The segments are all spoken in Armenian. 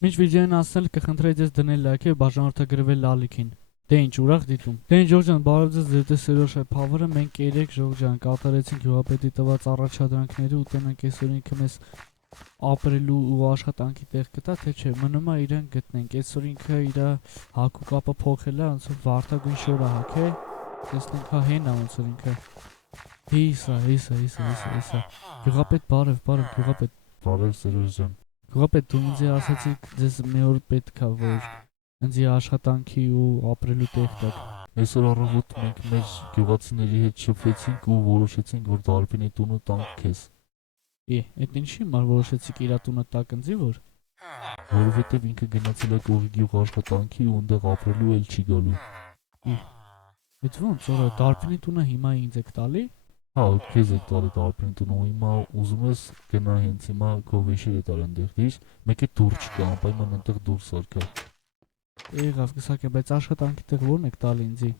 Մինչ վիդեոն ասել կխնդրեի ձեզ դնել լայքը, բաժանորդագրվել լալիքին։ Դե ինչ ուրախ դիտում։ Դե ինչ Ժողովրդյան, բարև ձեզ ձեր տեսերոշ է Փավերը, մենք 3 Ժողովրդյան կատարեցինք հյուապետի տված առաջադրանքները ու տենանք այսօր ինքը մեզ ապրելու ու աշխատանքի տեղ գտա, թե չէ, մնում է իրեն գտնենք։ Այսօր ինքը իր հակու կապը փոխել է, ոնց որ վարդագույն շոր է հագե։ Տեսնենք հա հեն է ոնց որ ինքը։ Հիսա։ Գյուղապետ, բարև, գյուղապետ։ Բարև Սերոժ ջան։ Գյուղապետ, դու ինձ ասացիք ձեզ մի օր պետք է որ ինձ աշխատանքի ու ապրելու տեղ տակ։ Այսօր առավոտ մենք մեր գյուղացիների հետ շփվեցինք ու որոշեցինք, որ Դարբինի տունը տանք քեզ, Էդ ինչի համար որոշեցիք իր տունը տակ ընձի որ։ որովհետև ինքը գնացել է կողի գյուղ աշխատանքի ու այնտեղ ապրելու էլ չի գալու։ Այդ ոնց որ Դարբինի տունը հիմա ինձ եք տալի։ Հա, քեզ եք տալի Դարբինի տունը ու հիմա ուզում ես գնա հենց հիմա քո վեշերը տալ այնտեղից, մեկ է դուր չկա, անպայման այնտեղ դուրս արքա։ Եղավ գսակե, բայց աշխատանքի տեղ ո՞րն եք տալի ինձի։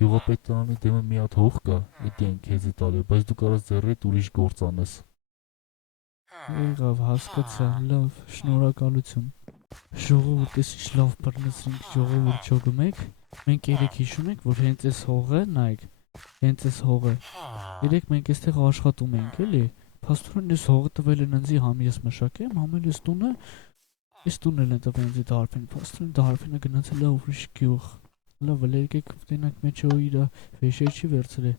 Գյուղապետարանի դեմը մի հատ հող կա, դա են քեզի տալի, բայց դու կարաս ձեռի հետ ուրիշ գործ անես։ Եղավ, հասկացա, լավ, շնորհակալություն։ Ժողովուրդ, էս ինչ լավ բռնեցինք, ժողովուրդ ճոգում եք։ Մենք երեք հիշում եք, որ հենց այս հողը, նայեք, հենց այս հողը։ Երեք մենք այստեղ աշխատում ենք, էլի։ Փաստորեն այս հողը տվել են ինձի համ ես մշակեմ, համ էլ այս տունն են տվել ինձի Դարբին։ Փաստորեն Դարբինը գնացել է ուրիշ գյուղ։ Լավ, եկեք տենակ մեջ ու իր վեշեր չի վերցրել։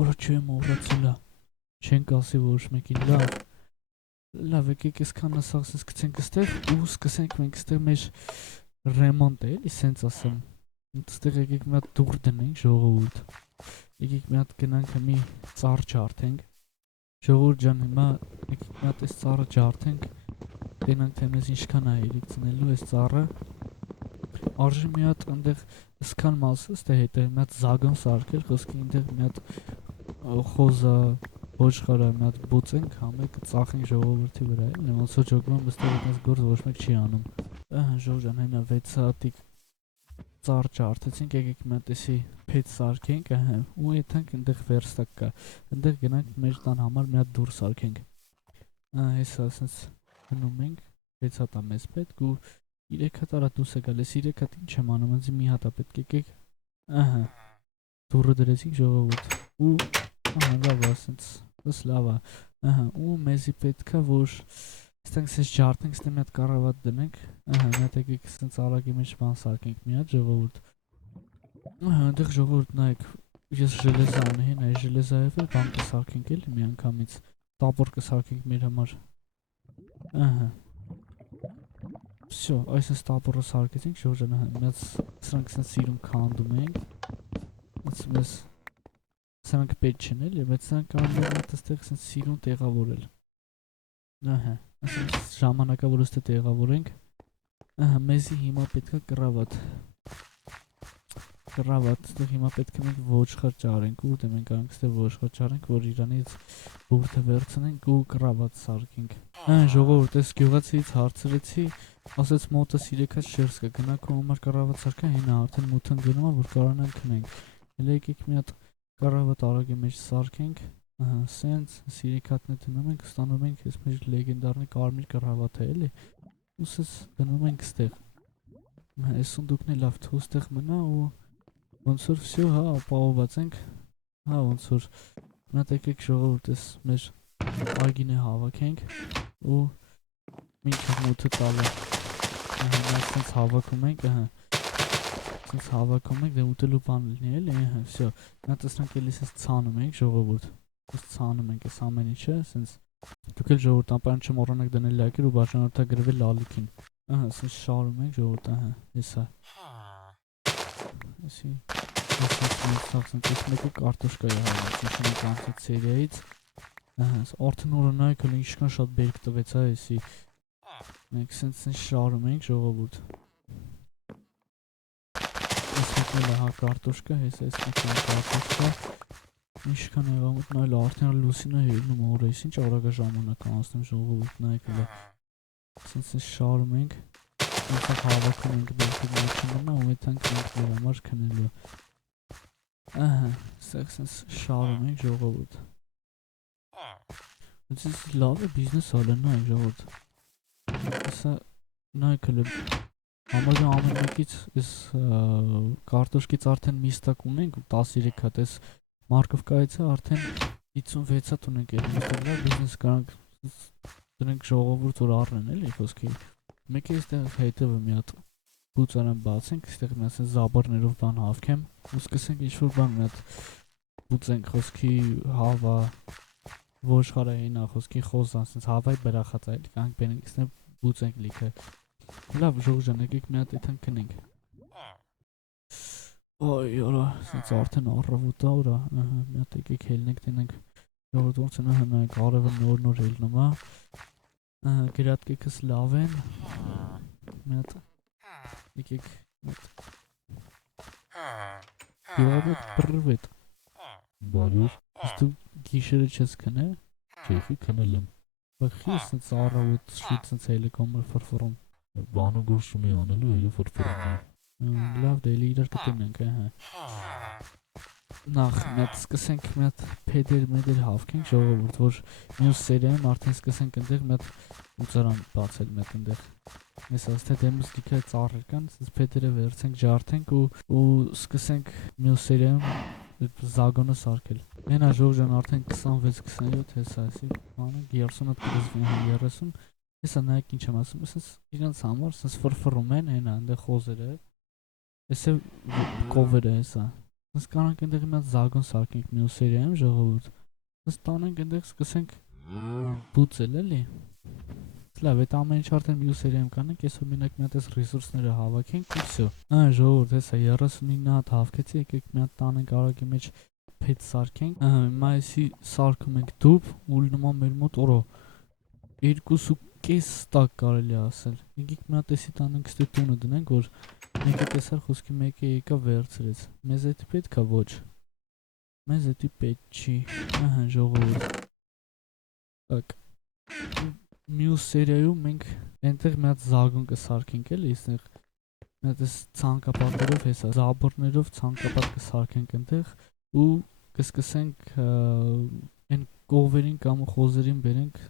Օրը չեմ մոռացել։ Չենք ասի ոչ մեկին, լավ, եկեք այսքան ասած սկսենք այստեղ ու սկսենք մենք այստեղ մեր ռեմոնտը, էլի, սենց ասեմ։ Այստեղ եկեք մի հատ դուռ դնենք, ժողովուրդ։ Եկեք մի հատ գնանք մի ծառ ջարդենք։ Ժողովուրդ ջան, հիմա եկեք մի հատ այս ծառը ջարդենք։ Տենանք թե մեզ ինչքան է երեք ծնելու այս ծառը։ Արժի մի հատ այնտեղ սկան մասը, ստե հետը մի հատ զագոն սարքել, խոսքի այնտեղ մի հատ խոզա ոչխարա մի հատ բուծենք, համեք ծախենք ժողովրդի վրա, էլի ոնց որ ջոգում այստեղ այդպես գործ ոչ մեկ չի անում։ Ահա Ժողովրդյան, հենա 6 հատիկ ծառ ջարդեցինք, եկեք մի հատ էսի փետ սարքենք, ահա, ու եթանք այնտեղ վերստակ կա։ Այնտեղ գնանք մեր տան համար մի հատ դուռ սարքենք։ Ահա հեսա ասես գնում ենք, 6 հատ է մեզ պետք ու 3 հատ արա դուս է գալիս, 3 հատ ինչ եմ անում, ինձ մի հատ է պետք, եկեք։ Ահա դուռը դրեցինք ժողովուրդ ու ահա լավ է, ասենց լավ է, ահա ու մեզի պետք է որ ստենք սես ջարդենք, ստե մի հատ կառավատ դնենք, ահա մի հատ եկեք սենց արագի մեջ բան սարքենք մի հատ ժողովուրդ։ Ահա այնտեղ ժողովուրդ նայեք, ես ժելեզա ունեին, այս ժելեզայով էլ բան կսարքենք էլի մի անգամից, տապոր կսարքենք մեր համար։ Ահա Всё, այսպես տապորը սարքեցինք, Ժորժանը մեծ սրանք սենց սիրուն քանդում ենք։ Մեզ սրանք պետք չեն էլի, բայց սրանք կարող են այդտեղ սենց սիրուն տեղավորել։ Ահա, ասենք ժամանակավոր ըստե տեղավորենք։ Ահա, մեզի հիմա պետք է կռավատ, այդտեղ հիմա պետք է մենք ոչխար ճարենք, ու դե մենք անք այստեղ ոչխար ճարենք, որ իրանից բուրդը վերցնենք ու կռավատ սարքենք։ Ահա, ժողովուրդ, այս գյուղացիից հարցրեցի, ասեց մոտս 3 հատ շերս կա, գնանք ու համար կառավատ սարքա, հենա արդեն մութն գնում է, որ կարողանանք քնենք։ Հələ եկեք մի հատ կառավատ արագի մեջ սարքենք, ահա, սենց 3 հատնը դնում ենք, ստանում ենք այս մեր լեգենդարնի կարմիր կառավատը, էլի։ Ու սենց դնում ենք ստեղ։ Այս սունդուկն է լավ թու ստեղ մնա ու ոնց որ всё, հա, ապահովված ենք։ Հա, ոնց որ մի հատ եկեք ժողովուրդ, այս մեր այգին է հավաքենք ու մինչև մութը տալը։ Ահա սենց հավաքում ենք, ահա սենց հավաքում ենք, դե ուտելու բան լինի էլի, ահա, всё։ Նա տեսնանք էլի սենց ցանում ենք ժողովուրդ։ Սենց ցանում ենք այս ամեն ինչը, սենց դուք էլ ժողովուրդ անպայման չմոռանաք դնել լայքեր ու բաժանորդագրվել լալիքին։ Ահա սենց շարում ենք ժողովուրդ, ահա, հեսա։ Էսի սենց մեկը կարտոշկա է հավաք, ինչի կանցած սերիայից։ Ահա, արդեն օրը նայեք հələ ինչքան շատ բերք տվեց, հա, էսի։ Մենք սենց շարում ենք ժողովուրդ։ Այս մեկն էլ հա կարտոշկա, հեսա այս մեկն կարտոշկա։ Ինչքան եղամուտ նայել արդեն լուսինը հելնում օրը, այս ինչ արագ ժամանակ անցնում ժողովուրդ, նայեք հələ։ Սենց շարում ենք, սենց հավաքում ենք բերքը ոչ մնա ու եթանք մենք մեր համար քնելու։ Ահա, սենց շարում ենք ժողովուրդ։ This լավ է բիզնես ալը նայեք ժողովուրդ։ Հեսա նայեք հələ համարյա ամեն մեկից այս կարտոշկից արդեն մի ստակ ունենք 13 հատ, այս Մարկովկայից է արդեն 56 հատ ունենք, այդ մստակը բիզնես կարանք դրանք ժողովուրդ որ առնեն էլի խոսքի։ Մեկ է այստեղ հետևը մի հատ բուծարան բացենք, այստեղ մի հատ զաբարներով բան հավքեմ, ու սկսենք ինչ-որ բան մի հատ բուծենք խոսքի հավա ոշխարային խոսքի խոզան, sense հավայ բրախած այլ կանք բերենք, այստեղ բուծենք լիքը։ Լավ, ժողովուրդ, եկեք մի հատ այդքան քնենք։ Ոյ, որա, sense արդեն առավոտ է, ուրա, մի հատ եկեք հելնենք տենենք։ Ժողովուրդ ոնց է նայեք, արևը նոր ելնում է։ Գրատկեքս լավ են։ Մի հատ եկեք Գիրավետ պրվետ Բարյուր, Դու գիշերը չես քնե։ չեխի քնել եմ։ Բայց խիս sense առավոտ շուտ sense հելիկոմը ֆրֆռում։ Բանը գործ չունի անելու, էլի ֆրֆռում է։ Լավ դե էլի իրար կտենենք, հա։ Նախ մեծ սկսենք մի հատ փեդեր հավքենք ժողովուրդ, որ մյուս սերիայում արդեն սկսենք այնտեղ մի հատ ուծարան բացել մեկ այնտեղ։ Ես ասում թե դեմս լիքը ծառեր կան, sense փեդերը վերցենք, ջարդենք ու սկսենք մյուս սերիայում զագոնը սարքել։ Մենա ժողովուրդ արդեն 26-27 հեսա էսի, բանը 30 հատ կդզվի 30։ Հեսա նայեք ինչ եմ ասում, sense իրանց համար sense ֆրֆռում են, հենա այնտեղ խոզերը։ Էսե կովերը հեսա։ Sense կանանք այնտեղ մի հատ զագոն սարքենք մյուս սերիայում ժողովուրդ։ Sense տանենք այնտեղ սկսենք բուծել էլի։ Լավ, այդ ամեն ինչ արդեն մյուս սերիայում կանենք, այսօր մենակ մի հատ այս ռեսուրսները հավաքենք ու всё։ Ժողովուրդ, հեսա 39 հատ հավաքեցի, եկեք մի հատ տանենք արագի մեջ փետ սարքենք։ Հիմա էսի սարքում ենք դուբ, ու նման մեր մոտ օրո 2.5 ստակ կարելի ասել։ Եկեք մի հատ էսի տանենք ստե տունը դնենք, որ մեկը տեսար խոսքի մեկը եկա վերցրեց։ Մեզ էդի պետք է ոչ։ Մեզ էդի պետք չի։ Ժողովուրդ։ Так։ Մյուս սերիայում մենք այնտեղ մի հատ զագոն կսարքենք էլի, այստեղ մի հատ էս ցանկապատերով հեսա, զաբորներով ցանկապատ կսարքենք այնտեղ ու կսկսենք այն կովերին կամ խոզերին բերենք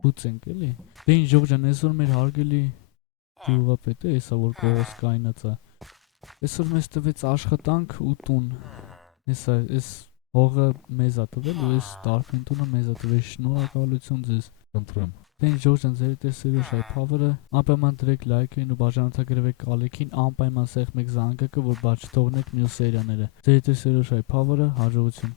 բուծենք էլի։ Դե ինչ ժողովուրդ, այսօր մեր հարգելի գյուղապետը, հեսա որ կողոս կայնած է։ Այսօր մեզ տվեց աշխատանք ու տուն։ Հեսա էս հողը մեզ է տվել ու էս տարբին տունը մեզ է տվել, շնորհակալություն ձեզ։ Ընտրեմ։ Դե ինչ ժողովուրդ, ձեր տեսերու շայփավը, անպայման դրեք լայքին ու բաժանորդագրվեք կալիքին, անպայման սեղմեք զանգակը, որ բաց չթողնեք մյուս սերիաները։ Ձեր տեսերու շայփավը, հաջողություն։